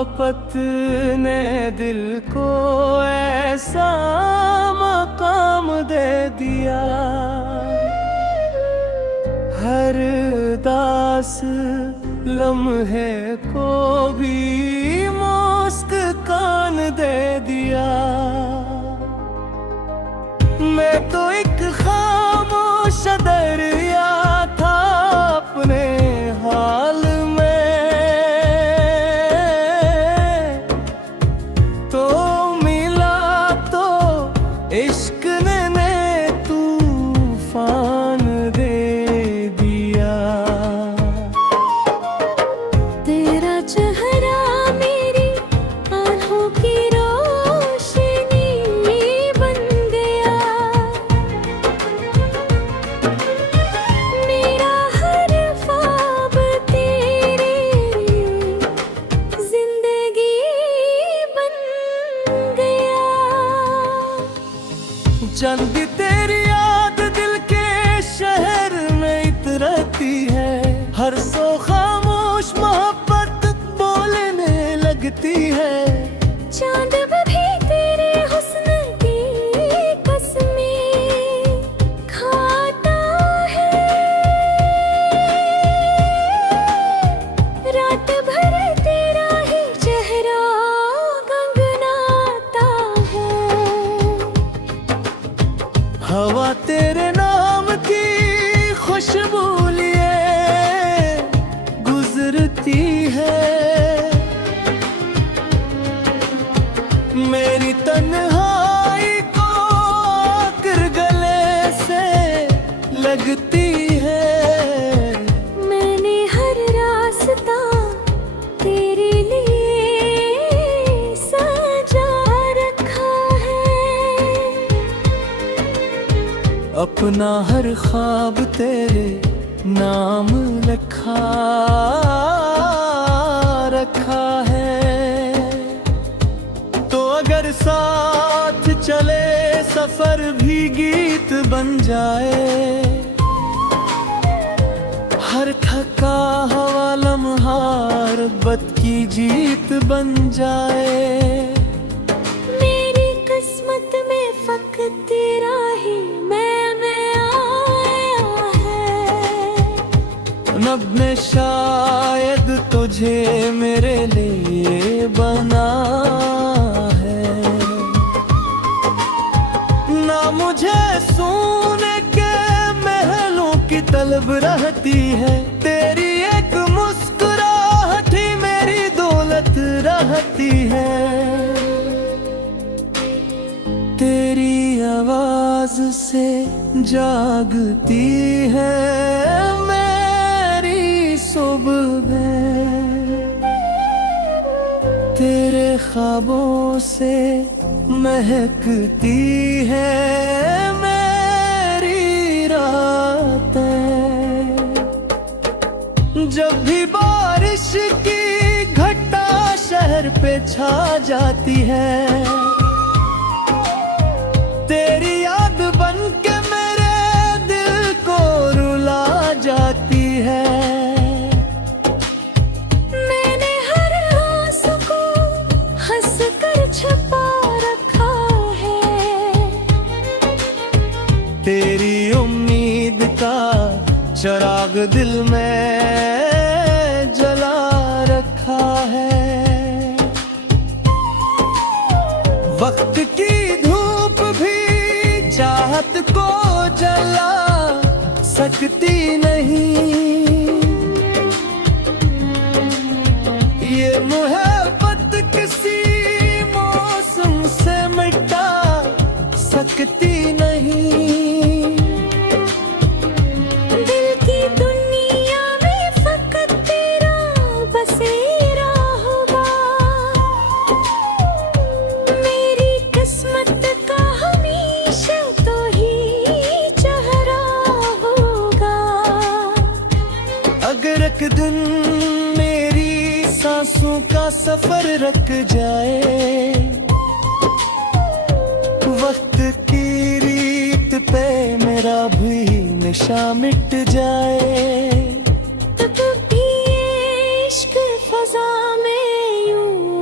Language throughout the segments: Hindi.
मोहब्बत ने दिल को ऐसा मकाम दे दिया, हर दास लम्हे को भी मुस्कान दे दिया। मैं तो एक खामोश दरिया था अपने हाल में, तो मिला तो इश्क ने तूफान दे दिया। तेरा चेहरा मेरी आँखों की रोशनी बन गया, मेरा हर ख्वाब तेरी जिंदगी बन गया। जब भी तेरी याद दिल के शहर में इतरती है, हर सो खामोश मोहब्बत बोलने लगती है। चांद भी तेरे हुस्न की कसमें खाता है, रात भर तेरा ही चेहरा गंगनाता है। हवा तेरे नाम की खुशबू लिए गुजरती है, मेरी तन्हाई को आकर गले से लगती है। मैंने हर रास्ता तेरे लिए सजा रखा है, अपना हर ख्वाब तेरे नाम लिखा रखा है। तो अगर साथ चले सफर भी गीत बन जाए, हर थका हवा लम्हार बद की जीत बन जाए। मेरी किस्मत में फकत तेरा ही मैं आया है। नब ने शायद तुझे मेरे लिए बना है, ना मुझे सोने के महलों की तलब रहती है। तेरी एक मुस्कुराहट ही मेरी दौलत रहती है, तेरी आवाज से जागती है मेरी सुबह, तेरे ख्वाबों से महकती है मेरी रातें। जब भी बारिश की घटा शहर पे छा जाती है, तेरी याद बन के मेरे दिल को रुला जाती है। मैंने हर आंसू को हंस कर छुपा रखा है, तेरी उम्मीद का चिराग दिल में जला रखा है। वक्त की धूप भी चाहत को जला सकती नहीं, ये मोहब्बत किसी मौसम से मिटा सकती नहीं। दिल की दुनिया में फकत तेरा बसेरा होगा, मेरी किस्मत का हमेशा तो ही चेहरा होगा। अगर एक दिन मेरी सांसों का सफर रुक जाए, वक्त की रीत पे मेरा भी नशा मिट जाए। तब भी इश्क फजा में यूं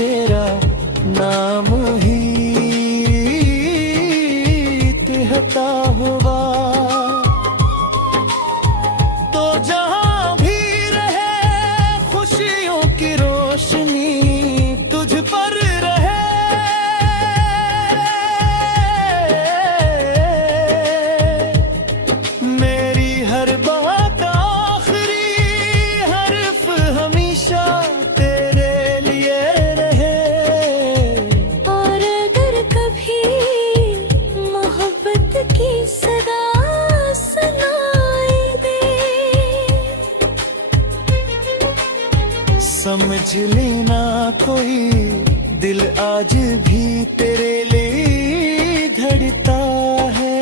तेरा नाम ही कहता हुआ। तो जहां भी रहे खुशियों की रोशनी तुझ पर रहे। मेरी हर बात आखिरी हर्फ हमेशा तेरे लिए रहे। और अगर कभी मोहब्बत की सदा सुनाई दे, समझ लेना कोई दिल आज भी तेरे लिए धड़ता है।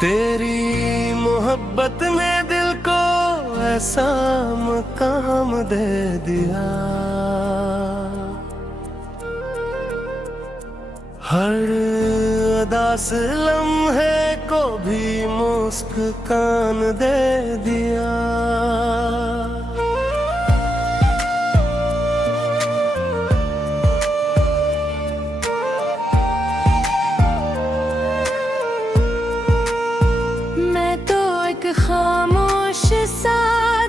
तेरी मोहब्बत ने दिल को ऐसा मकाम दे दिया। हर उदास लम्हे को भी मुस्कान दे दिया। मैं तो एक खामोश सा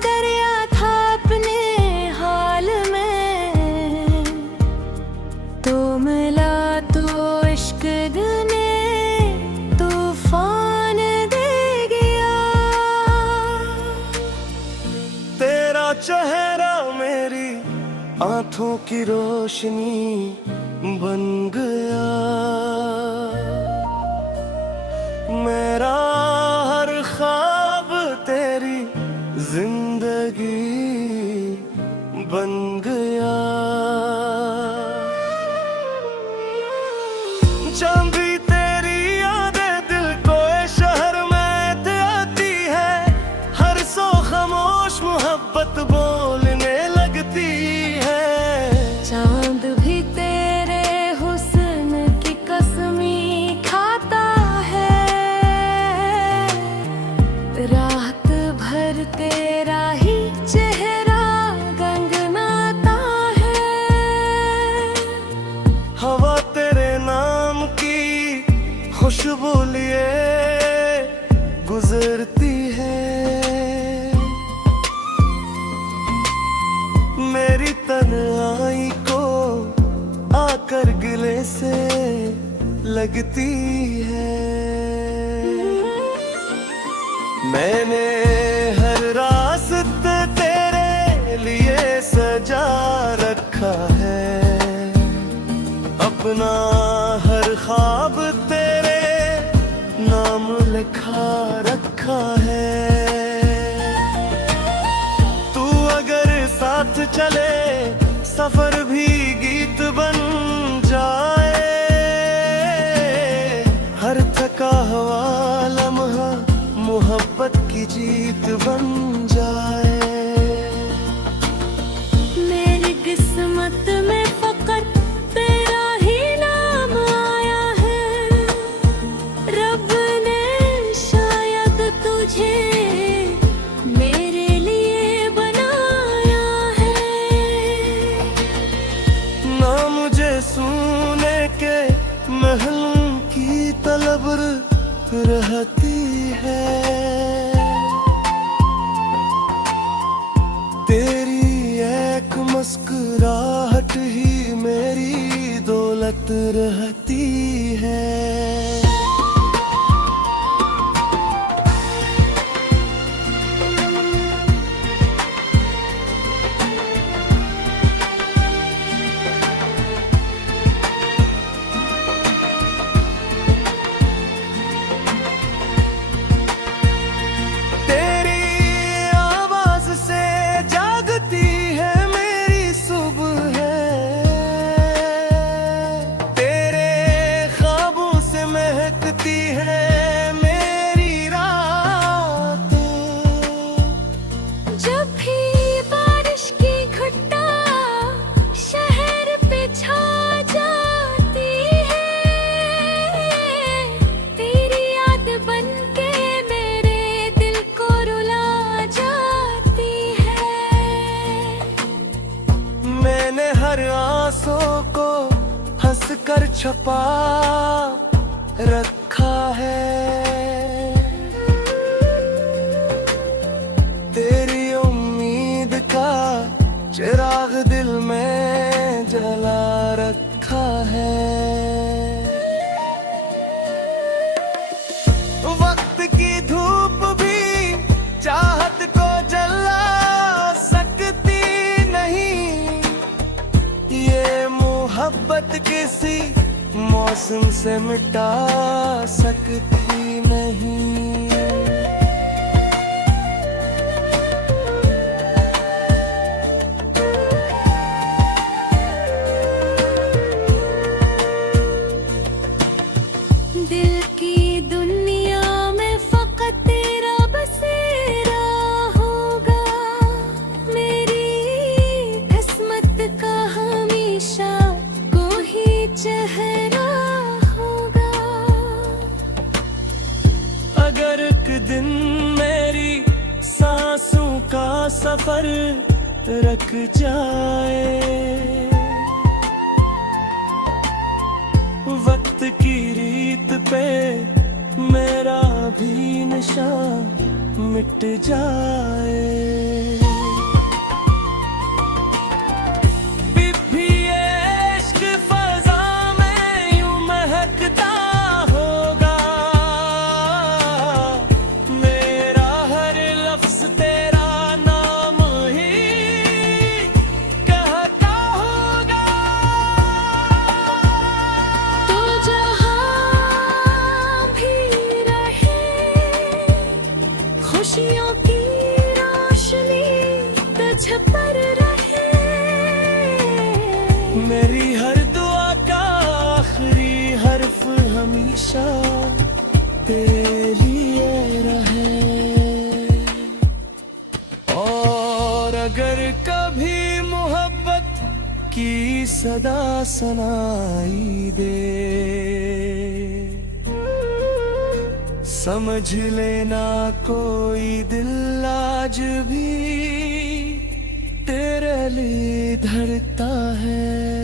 दरिया था अपने हाल में, तो मिला तो इश्क ने तूफान दे गया। तेरा चेहरा मेरी आंखों की रोशनी बन गया। मेरा हर ख्वाब तेरी जिंदगी बन गया। जब भी तेरी यादें दिल को ए शहर में आती है, हर सो खामोश मोहब्बत बोलने लगती है। चांद भी तेरे हुस्न की कसमी खाता है, रात भर तेरा ही चेहरा गंगनाता है। हवा तेरे नाम की खुशबू लिए गुजरती है। मेरी तन्हाई को आकर गिले से लगती है। मैंने हर रास्ते तेरे लिए सजा रखा है। अपना हर ख्वाब तेरे नाम लिखा रखा है। तू अगर साथ चले सफर भी गीत बन जाए। हर थका हुआ लम्हा मोहब्बत की जीत बन जाए। मेरी किस्मत में फकत तेरा ही नाम आया है। रब ने शायद तुझे मेरे लिए बनाया है। ना मुझे सोने के महलों की तलब रहती है। कर छपा रखा है। तेरी उम्मीद का चिराग दिल में जला रखा है। वक्त की धूप भी चाहत को जला सकती नहीं। ये मोहब्बत किसी मौसम से मिटा सकती नहीं। दिल की दुनिया में फकत तेरा बसेरा होगा। मेरी किस्मत का हमेशा कोई चेहरा होगा। अगर एक दिन मेरी सांसों का सफर रुक जाए, वक्त की रीत पे मेरा भी निशान मिट जाए। भी ये इश्क फज़ा में यूं महकता होगा। मेरा हर लफ्ज़ तेरा नाम ही कहता होगा। तू जहाँ भी रहे, खुशियों की रोशनी तुझ पर रहे। मेरी हर दुआ का आखिरी हर्फ हमेशा तेरे लिए रहे। और अगर कभी मोहब्बत की सदा सुनाई दे, समझ लेना कोई दिल आज भी तेरे लिए धड़कता है।